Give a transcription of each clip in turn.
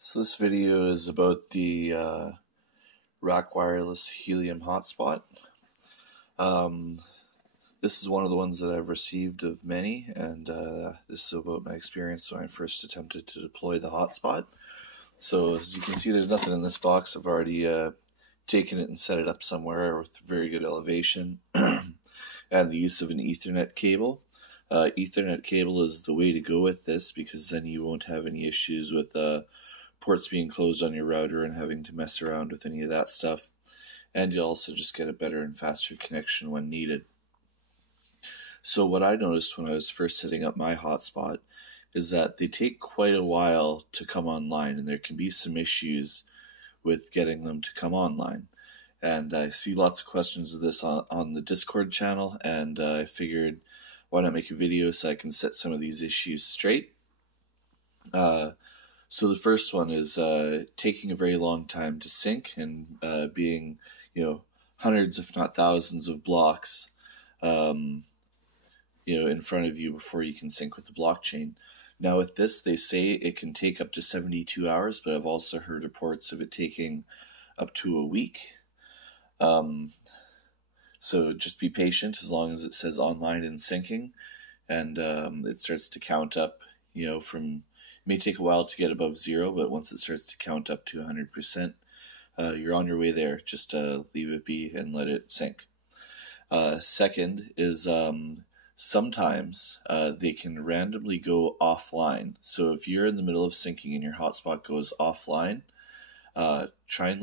So this video is about the RAK wireless helium hotspot. This is one of the ones that I've received of many, and this is about my experience when I first attempted to deploy the hotspot. So as you can see, there's nothing in this box. I've already taken it and set it up somewhere with very good elevation and the use of an Ethernet cable. Ethernet cable is the way to go with this, because then you won't have any issues with ports being closed on your router and having to mess around with any of that stuff. And you'll also just get a better and faster connection when needed. So what I noticed when I was first setting up my hotspot is that they take quite a while to come online, and there can be some issues with getting them to come online. And I see lots of questions of this on the Discord channel, and I figured, why not make a video so I can set some of these issues straight. So the first one is taking a very long time to sync, and being, hundreds if not thousands of blocks, in front of you before you can sync with the blockchain. Now with this, they say it can take up to 72 hours, but I've also heard reports of it taking up to a week. So just be patient as long as it says online and syncing, and it starts to count up, from... It may take a while to get above 0, but once it starts to count up to 100%, you're on your way there. Just leave it be and let it sync. Second is sometimes they can randomly go offline. So if you're in the middle of syncing and your hotspot goes offline, try and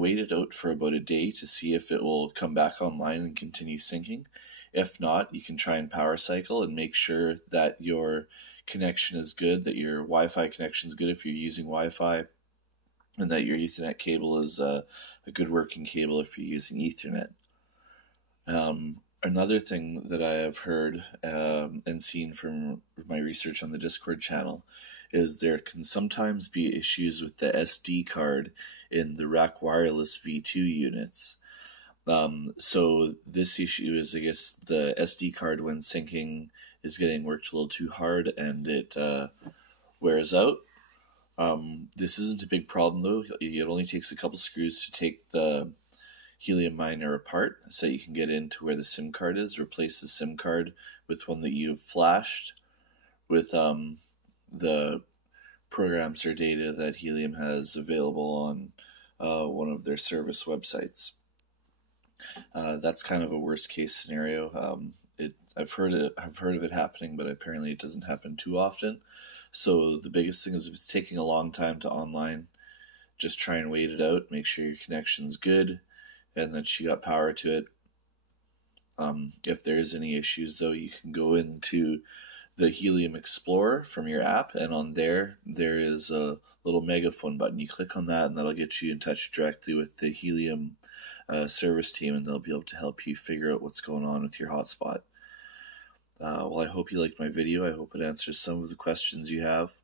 wait it out for about a day to see if it will come back online and continue syncing. If not, you can try and power cycle and make sure that your connection is good, that your Wi-Fi connection is good if you're using Wi-Fi, and that your Ethernet cable is a good working cable if you're using Ethernet. Another thing that I have heard and seen from my research on the Discord channel is there can sometimes be issues with the SD card in the RAK wireless V2 units. So this issue is, I guess, the SD card when syncing is getting worked a little too hard and it wears out. This isn't a big problem though. It only takes a couple screws to take the helium miner apart so you can get into where the SIM card is. Replace the SIM card with one that you've flashed with the programs or data that Helium has available on one of their service websites. That's kind of a worst case scenario. I've heard of it happening, but apparently it doesn't happen too often. So the biggest thing is, if it's taking a long time to online, just try and wait it out. Make sure your connection's good and that you got power to it. If there's any issues though, you can go into the Helium Explorer from your app, and on there is a little megaphone button. You click on that and that'll get you in touch directly with the Helium service team, and they'll be able to help you figure out what's going on with your hotspot. Well, I hope you liked my video. I hope it answers some of the questions you have.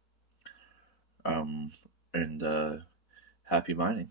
And happy mining.